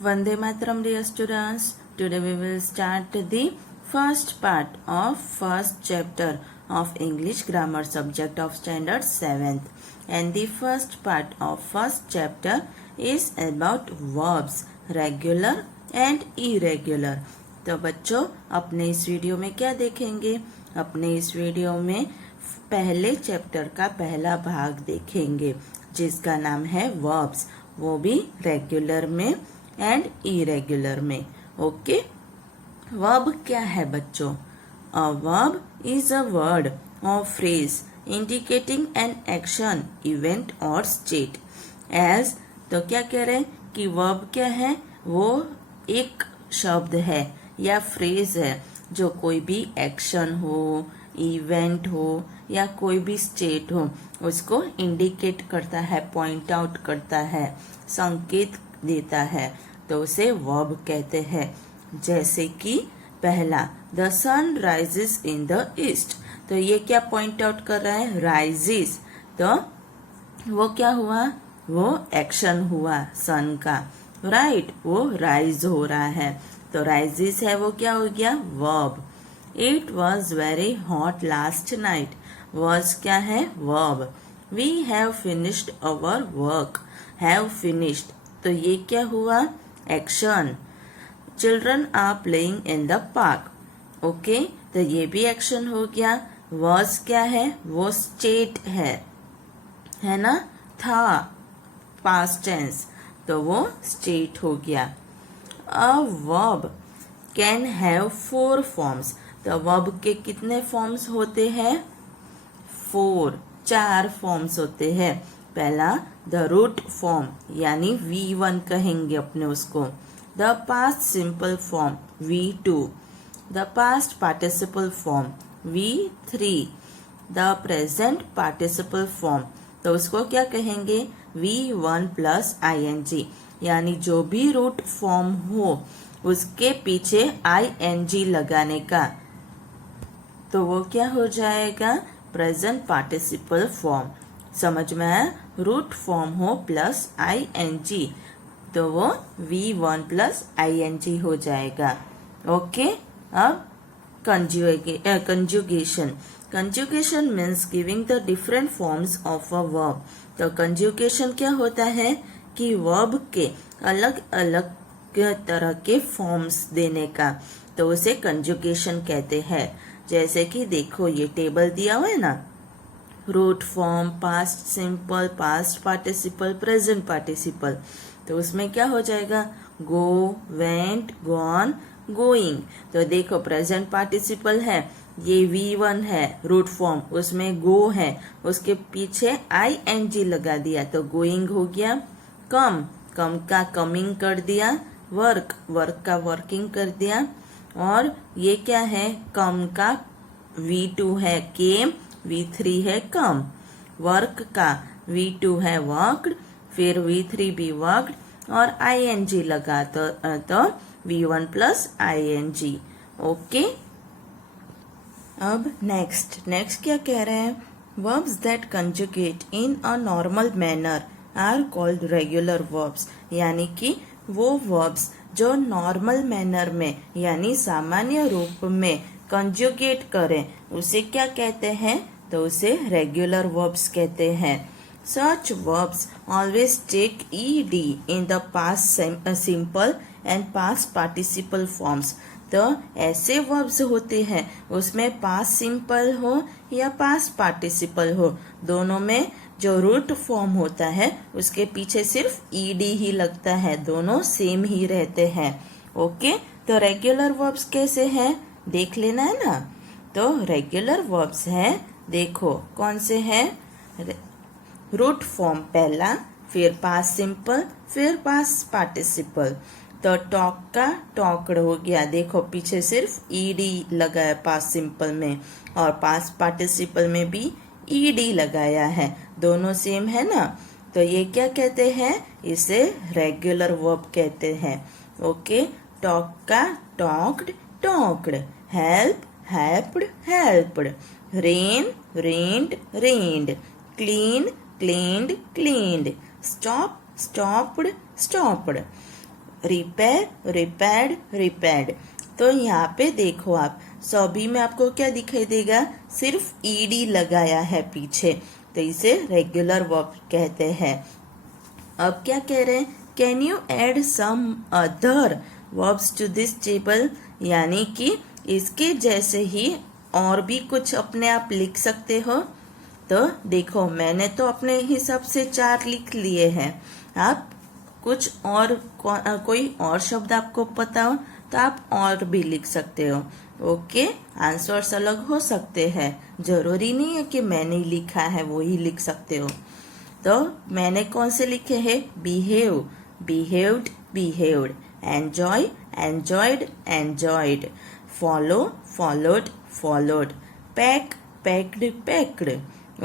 Vande Mataram, dear students. Today we will start the first part of first chapter of English grammar subject of standard 7th. And the first part of first chapter is about verbs, regular and irregular. तो बच्चों अपने इस video में क्या देखेंगे? अपने इस video में पहले चैप्टर का पहला भाग देखेंगे जिसका नाम है वर्ब्स, वो भी रेगुलर में एंड इरेगुलर में. ओके, वर्ब क्या है बच्चों? A verb is a word or phrase indicating an action, event or state. As तो क्या कह रहे हैं कि वर्ब क्या है? वो एक शब्द है या फ्रेज है जो कोई भी एक्शन हो, इवेंट हो या कोई भी स्टेट हो उसको इंडिकेट करता है, पॉइंट आउट करता है, संकेत देता है, तो उसे वर्ब कहते हैं. जैसे कि पहला, the sun rises in the east. तो ये क्या पॉइंट आउट कर रहा है? राइजेस. तो वो क्या हुआ? वो एक्शन हुआ सन का, राइट. वो राइज हो रहा है तो राइजेस है, वो क्या हो गया? Verb. It was very hot last night. Was क्या है? Verb. We have finished our work. Have finished तो ये क्या हुआ? Action. Children are playing in the park. Okay, तो ये भी एक्शन हो गया. वॉज क्या है? वो स्टेट है ना, था, पास्ट टेंस, तो वो स्टेट हो गया. A verb can have 4 forms. तो वर्ब के कितने फॉर्म्स होते हैं? 4 फॉर्म्स होते हैं. पहला द रूट फॉर्म यानी V1 कहेंगे अपने उसको. The past simple form V2. The past participle form V3. The present participle form तो उसको क्या कहेंगे? V1 plus ing. यानी जो भी रूट फॉर्म हो उसके पीछे ing लगाने का तो वो क्या हो जाएगा? Present participle form. समझ में आया? रूट फॉर्म हो प्लस ing तो वो V1 प्लस ing हो जाएगा. ओके, अब conjugation. Conjugation means giving the different forms of a verb. तो कंजुगेशन क्या होता है कि वर्ब के अलग अलग तरह के फॉर्म्स देने का, तो उसे कंजुगेशन कहते हैं. जैसे कि देखो ये टेबल दिया हुआ है ना, root form, past simple, past participle, present participle. तो उसमें क्या हो जाएगा? Go, went, gone, going. तो देखो प्रेजेंट पार्टिसिपल है, ये V1 है रूट फॉर्म, उसमें गो है, उसके पीछे ing लगा दिया तो गोइंग हो गया. कम का कमिंग कर दिया. वर्क का वर्किंग कर दिया. और ये क्या है? कम का V2 है केम, V3 है कम. वर्क का V2 है वर्कड, फिर V3 भी वर्कड और ing लगा तो V1 प्लस ing. ओके, अब नेक्स्ट क्या कह रहे हैं? Verbs that conjugate in a normal manner are called regular verbs. यानी कि वो वर्ब्स जो नॉर्मल मैनर में यानी सामान्य रूप में कंजुगेट करें उसे क्या कहते हैं? तो उसे रेगुलर वर्ब्स कहते हैं. Such verbs always take ed in the past simple and past participle forms. तो ऐसे वर्ब्स होते हैं उसमें पास्ट सिंपल हो या पास्ट पार्टिसिपल हो, दोनों में जो रूट फॉर्म होता है उसके पीछे सिर्फ ed ही लगता है, दोनों सेम ही रहते हैं. ओके, तो रेगुलर वर्ब्स कैसे हैं देख लेना है ना. तो रेगुलर वर्ब्स हैं, देखो कौन से हैं? रूट फॉर्म पहला, फिर पास्ट सिंपल, फिर पास्ट पार्टिसिपल. तो टॉक का टॉक्ड हो गया, देखो पीछे सिर्फ ed लगा है पास्ट सिंपल में और पास्ट पार्टिसिपल में भी ed लगाया है, दोनों सेम है ना. तो ये क्या कहते हैं? इसे रेगुलर वर्ब कहते हैं. ओके, टॉक का talked, talked. Help, helped, helped. Rain, rained, rained. Clean, cleaned, cleaned. Stop, stopped, stopped. Repair, repaired, repaired. तो यहाँ पे देखो आप सभी में आपको क्या दिखाई देगा, सिर्फ ईडी लगाया है पीछे, तो इसे रेगुलर वर्ब कहते हैं। अब क्या कह रहे हैं, can you add some other verbs to this table, यानी कि इसके जैसे ही और भी कुछ अपने आप लिख सकते हो। तो देखो मैंने तो अपने हिसाब से 4 लिख लिए हैं, आप कुछ और कोई और शब्द आपको पता हो तो आप और भी लिख सकते हो। ओके, आंसर्स अलग हो सकते हैं, जरूरी नहीं है कि मैंने लिखा है वो ही लिख सकते हो। तो मैंने कौन से लिखे हैं, behave, behaved, behaved, enjoy, enjoyed, enjoyed, follow, followed, followed, pack, packed, packed.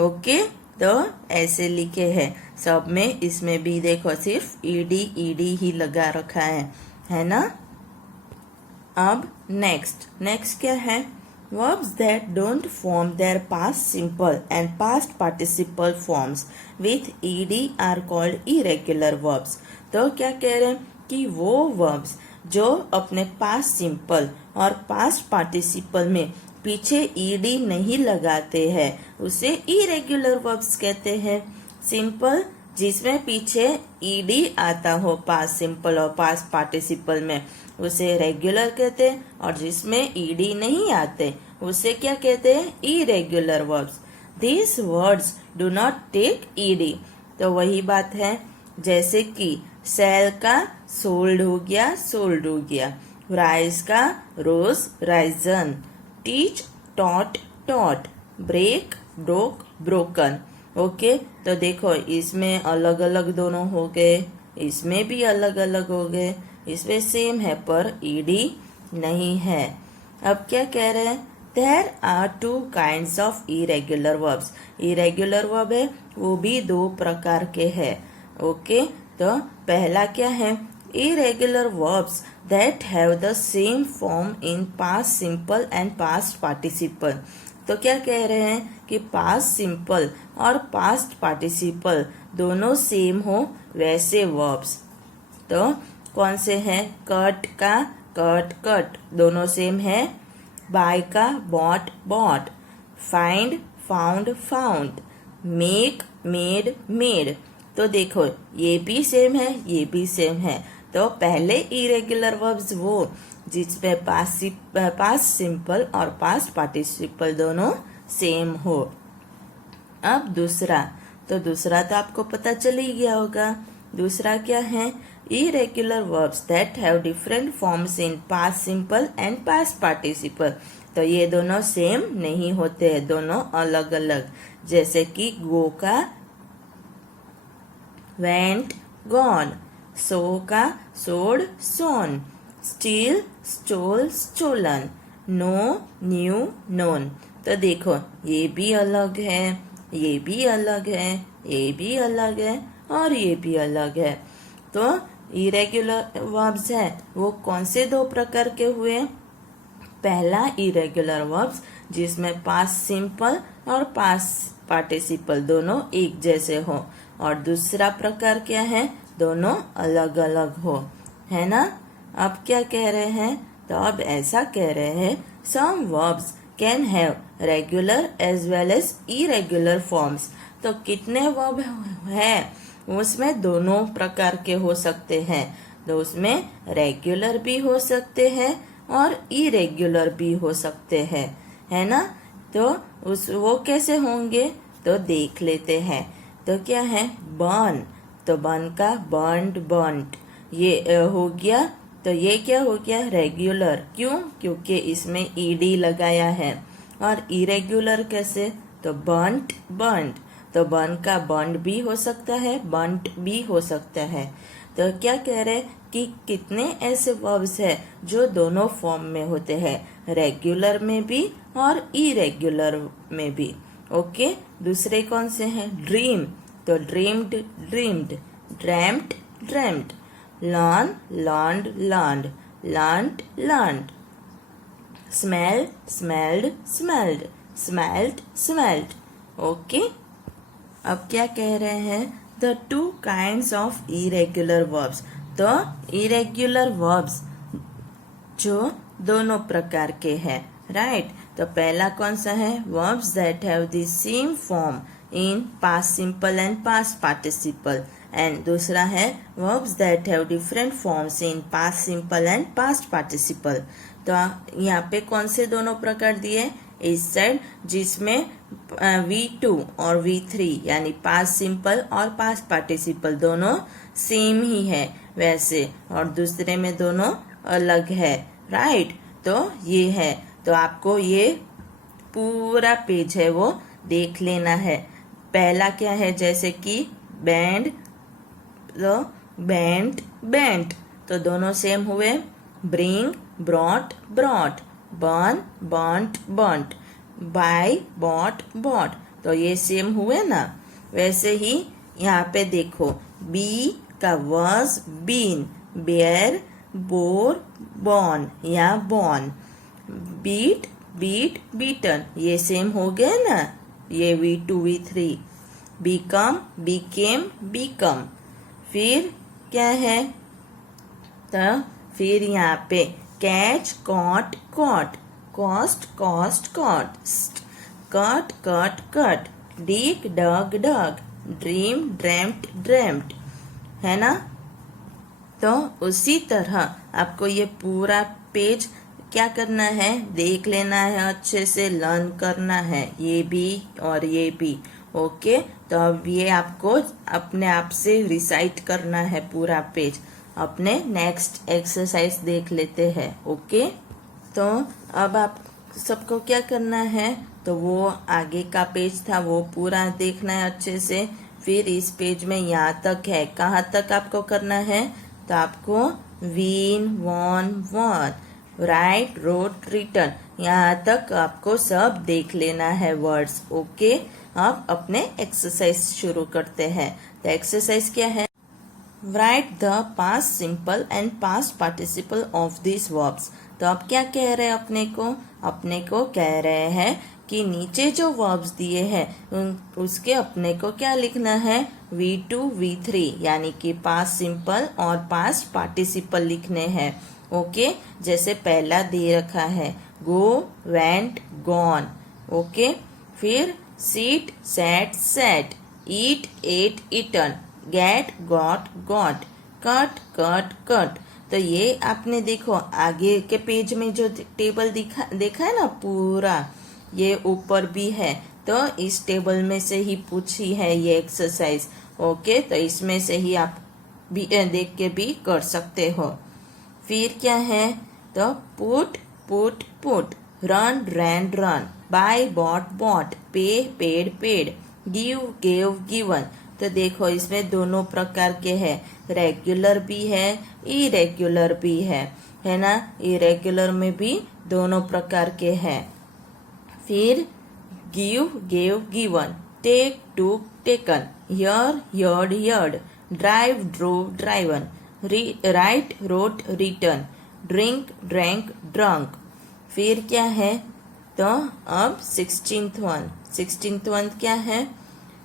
Okay, तो ऐसे लिखे हैं सब में। इसमें भी देखो सिर्फ ईडी ईडी ही लगा रखा है ना। अब नेक्स्ट क्या है, verbs that don't form their past simple and past participle forms with ed are called irregular verbs। तो क्या कह रहे हैं कि वो verbs जो अपने past simple और past participle में पीछे ed नहीं लगाते हैं उसे irregular verbs कहते हैं। सिंपल जिसमें पीछे ed आता हो पास्ट सिंपल और पास्ट पार्टिसिपल में उसे रेगुलर कहते हैं, और जिसमें ed नहीं आते उसे क्या कहते हैं, irregular verbs. This words do not take ed। तो वही बात है, जैसे कि सेल का सोल्ड हो गया, सोल्ड हो गया, राइज का rose, risen, teach, taught, taught, break, broke, broken. Okay, तो देखो इसमें अलग अलग दोनों हो गए, इसमें भी अलग अलग हो गए, इसमें सेम है पर ed नहीं है। अब क्या कह रहे हैं, there are 2 kinds of irregular verbs. Irregular verb है वो भी 2 प्रकार के हैं। ओके, तो पहला क्या है, irregular verbs that have the same form in past simple and past participle। तो क्या कह रहे हैं कि past simple और past participle दोनों सेम हो वैसे verbs। तो कौन से हैं, कट का कट, कट दोनों सेम है, बाय का bought, bought, find, found, found, make, made, made. तो देखो ये भी सेम है, ये भी सेम है। तो पहले इरेगुलर वर्ब्स वो जिसमें पास्ट सिंपल और पास्ट पार्टिसिपल दोनों सेम हो। अब दूसरा तो आपको पता चल ही गया होगा। दूसरा क्या है, irregular verbs that have different forms in past simple and past participle। तो ये दोनों सेम नहीं होते हैं, दोनों अलग अलग। जैसे कि go का went, gone, sow का sowed, sown, steal, stole, stolen, know, knew, known। तो देखो ये भी अलग है, ये भी अलग है, ये भी अलग है और ये भी अलग है। तो इरेगुलर वर्ब्स है वो कौन से 2 प्रकार के हुए, पहला इरेगुलर वर्ब्स जिसमें पास्ट सिंपल और पास्ट पार्टिसिपल दोनों एक जैसे हो, और दूसरा प्रकार क्या है, दोनों अलग अलग हो, है ना। अब क्या कह रहे हैं, तो अब ऐसा कह रहे हैं, some verbs can have regular as well as irregular forms. तो कितने वर्ब है उसमें दोनों प्रकार के हो सकते हैं, तो उसमें रेगुलर भी हो सकते हैं और इरेगुलर भी हो सकते हैं, है ना। तो वो कैसे होंगे तो देख लेते हैं। तो क्या है, बर्न, तो बर्न का बर्न्ड, बर्न्ट, ये हो गया। तो ये क्या हो गया, रेगुलर, क्यों, क्योंकि इसमें ed लगाया है। और इरेगुलर कैसे, तो बर्न्ट, बर्न्ड, तो बर्न का बर्न्ड भी हो सकता है, बर्न्ट भी हो सकता है। तो क्या कह रहे हैं कि कितने ऐसे वर्ब्स है जो दोनों फॉर्म में होते हैं, रेगुलर में भी और इरेगुलर में भी। ओके, दूसरे कौन से हैं, ड्रीम, तो dreamed, dreamed, ड्रैम्ड, ड्रैम्ड, learn, learned, learned, learned, learned, smell, smelled, smelled, smelled, smelled. Okay, अब क्या कह रहे हैं, the 2 kinds of irregular verbs. तो इरेग्युलर वर्ब्स जो दोनों प्रकार के हैं, राइट। तो पहला कौन सा है? Verbs that have the same form in past simple and past participle, and दूसरा है verbs that have different forms in past simple and past participle. तो यहाँ पे कौन से दोनों प्रकार दिए? इस साइड जिसमें V2 और V3 यानी पास्ट सिंपल और पास्ट पार्टिसिपल दोनों सेम ही है वैसे, और दूसरे में दोनों अलग है, राइट। तो ये है, तो आपको ये पूरा पेज है वो देख लेना है। पहला क्या है? जैसे कि बैंड, तो बेंट बेंट, तो दोनों सेम हुए। Bring brought brought, burn burnt burnt, buy bought bought, तो ये सेम हुए ना। वैसे ही यहाँ पे देखो, बी का was been, bear bore born या बॉर्न, बीट बीट बीटन, ये सेम हो गए ना, ये V2 V3। Become became become, फिर क्या है? तो फिर यहाँ पे catch caught caught, cost cost cost, cut cut cut, dig dug dug, dream dreamt dreamt, है ना। तो उसी तरह आपको ये पूरा पेज क्या करना है? देख लेना है, अच्छे से लर्न करना है, ये भी और ये भी, ओके। तो अब ये आपको अपने आप से रिसाइट करना है पूरा पेज। अपने नेक्स्ट एक्सरसाइज देख लेते हैं, ओके। तो अब आप सबको क्या करना है? तो वो आगे का पेज था वो पूरा देखना है अच्छे से। फिर इस पेज में यहाँ तक है, कहाँ तक आपको करना है? तो आपको win won won, write wrote written, यहाँ तक आपको सब देख लेना है वर्ड्स, ओके। अब अपने एक्सरसाइज शुरू करते हैं। तो एक्सरसाइज क्या है? Right the past simple and past participle of this verbs. तो अब क्या कह रहे हैं अपने को कह रहे हैं कि नीचे जो वर्ब्स दिए हैं उसके अपने को क्या लिखना है? V2 V3 यानी कि पास्ट सिंपल और पास्ट पार्टिसिपल लिखने हैं, ओके। जैसे पहला दे रखा है गो वेंट गॉन, ओके। फिर sit sat sat, eat ate eaten, get got got, cut cut cut. तो ये आपने देखो आगे के पेज में जो टेबल देखा है ना पूरा, ये ऊपर भी है। तो इस टेबल में से ही पूछी है ये एक्सरसाइज, ओके। तो इसमें से ही आप भी देख के भी कर सकते हो। फिर क्या है? तो put put put, run ran run, buy bought bought, pay paid paid, give gave given. तो देखो इसमें दोनों प्रकार के हैं, रेगुलर भी है इरेगुलर भी है ना। इरेगुलर में भी दोनों प्रकार के हैं। फिर give gave given, take took taken, hear heard heard, drive drove driven, write wrote written, drink drank drunk. फिर क्या है? तो अब 16th वन क्या है?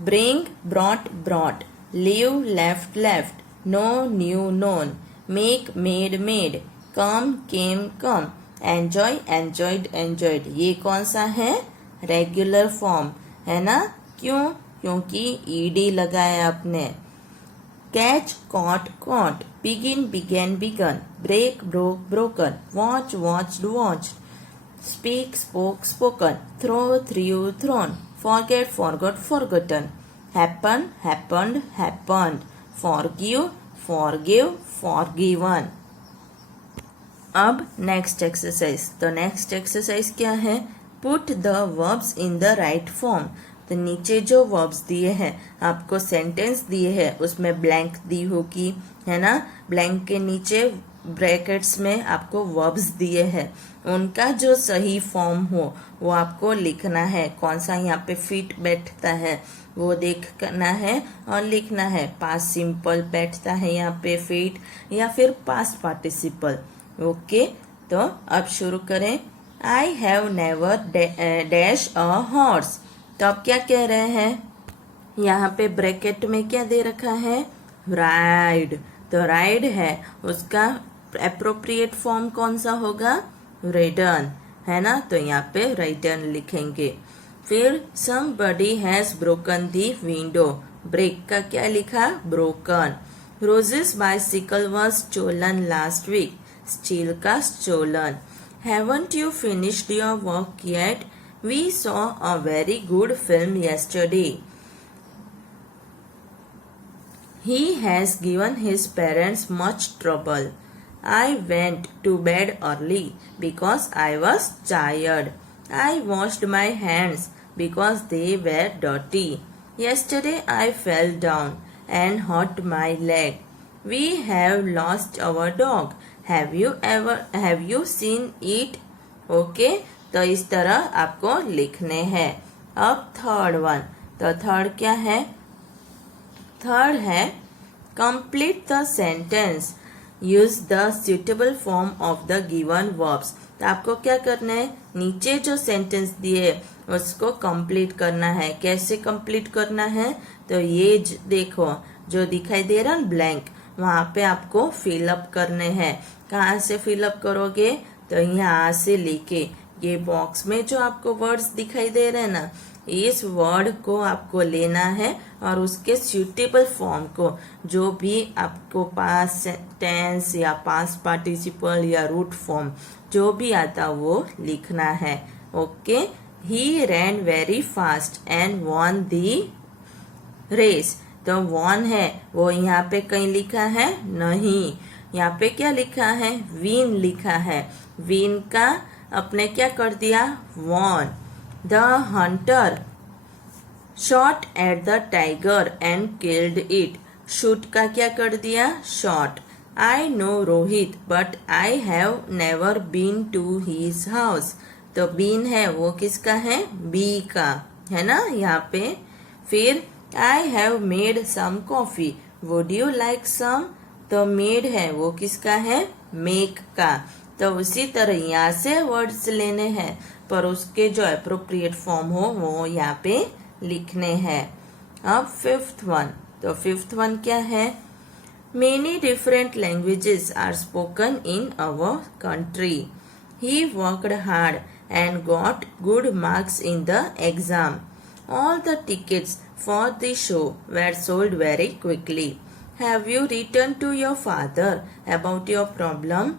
Bring brought brought, leave left left, know knew known, make made made, come came come, enjoy enjoyed enjoyed. ये कौन सा है? रेगुलर फॉर्म है ना। क्यों? क्योंकि ईडी लगाया आपने। Catch caught caught, begin began begun, break broke broken, watch watched watched, speak spoke spoken, throw threw thrown, forget forgot forgotten, happen happened happened, forgive forgive forgiven. अब नेक्स्ट एक्सरसाइज। तो next exercise क्या है? Put the verbs in the right form. तो नीचे जो verbs दिए हैं आपको सेंटेंस दिए हैं उसमें ब्लैंक दी होगी, है ना। ब्लैंक के नीचे ब्रैकेट्स में आपको वर्ब्स दिए हैं, उनका जो सही फॉर्म हो वो आपको लिखना है। कौन सा यहाँ पे फिट बैठता है वो देखना है और लिखना है। पास्ट सिंपल बैठता है यहाँ पे फिट, या फिर पास्ट पार्टिसिपल, ओके। तो अब शुरू करें। I have never dash a horse. तो अब क्या कह रहे हैं? यहाँ पे ब्रैकेट में क्या दे रखा है? राइड। तो राइड है, उसका एप्रोप्रिएट फॉर्म कौन सा होगा? रिडन, है ना। तो यहाँ पे रिडन लिखेंगे। फिर somebody has broken the window, break का क्या लिखा? broken. Rose's bicycle was stolen last week, steel का stolen. Haven't you finished your work yet? We saw a very good film yesterday. He has given his parents much trouble. I went to bed early because I was tired. I washed my hands because they were dirty. Yesterday I fell down and hurt my leg. We have lost our dog. Have you seen it? Okay, तो इस तरह आपको लिखने हैं। अब third one, तो third क्या है? थर्ड है complete the sentence, use the suitable form of the given verbs. तो आपको क्या करना है? नीचे जो सेंटेंस दिए उसको कंप्लीट करना है। कैसे कंप्लीट करना है? तो ये देखो जो दिखाई दे रहा है ब्लैंक, वहां पे आपको फिलअप करने हैं। कहाँ से फिलअप करोगे? तो यहाँ से लेके ये बॉक्स में जो आपको वर्ड्स दिखाई दे रहे हैं ना, इस वर्ड को आपको लेना है और उसके सूटेबल फॉर्म को, जो भी आपको पास्ट टेंस या पास्ट पार्टिसिपल या रूट फॉर्म जो भी आता वो लिखना है। Okay, he ran very fast and won the race. तो वॉन है वो यहाँ पे कहीं लिखा है? नहीं, यहाँ पे क्या लिखा है? विन लिखा है। विन का अपने क्या कर दिया? Von. The hunter shot at the tiger and killed it. Shoot का क्या कर दिया? Shot. I know Rohit, but I have never been to his house. तो been है वो किसका है? be का, है ना यहाँ पे। फिर I have made some coffee. Would you like some? तो made है वो किसका है? make का। तो उसी तरह यहाँ से वर्ड्स लेने हैं, पर उसके जो एप्रोप्रिएट फॉर्म हो वो यहाँ पे लिखने हैं। अब फिफ्थ वन, तो फिफ्थ वन क्या है? Many different languages are spoken in our country. He worked hard and got good marks in the exam. All the tickets for the show were sold very quickly. Have you written to your father about your problem?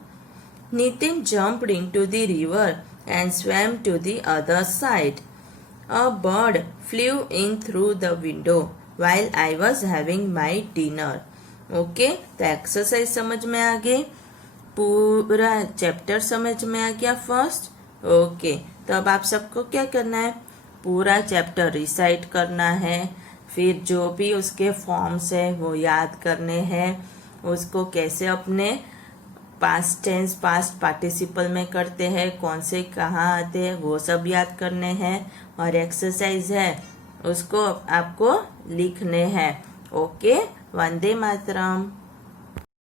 Nitin jumped into the river and swam to the other side. A bird flew in through the window while I was having my dinner. Okay, तो exercise समझ में आ गई, पूरा chapter समझ में आ गया first. Okay, तो अब आप सबको क्या करना है? पूरा चैप्टर रिसाइट करना है, फिर जो भी उसके फॉर्म्स है वो याद करने हैं, उसको कैसे अपने पास्ट टेंस पास्ट पार्टिसिपल में करते हैं, कौन से कहाँ आते हैं वो सब याद करने हैं, और एक्सरसाइज है उसको आपको लिखने हैं। ओके, वंदे मातरम।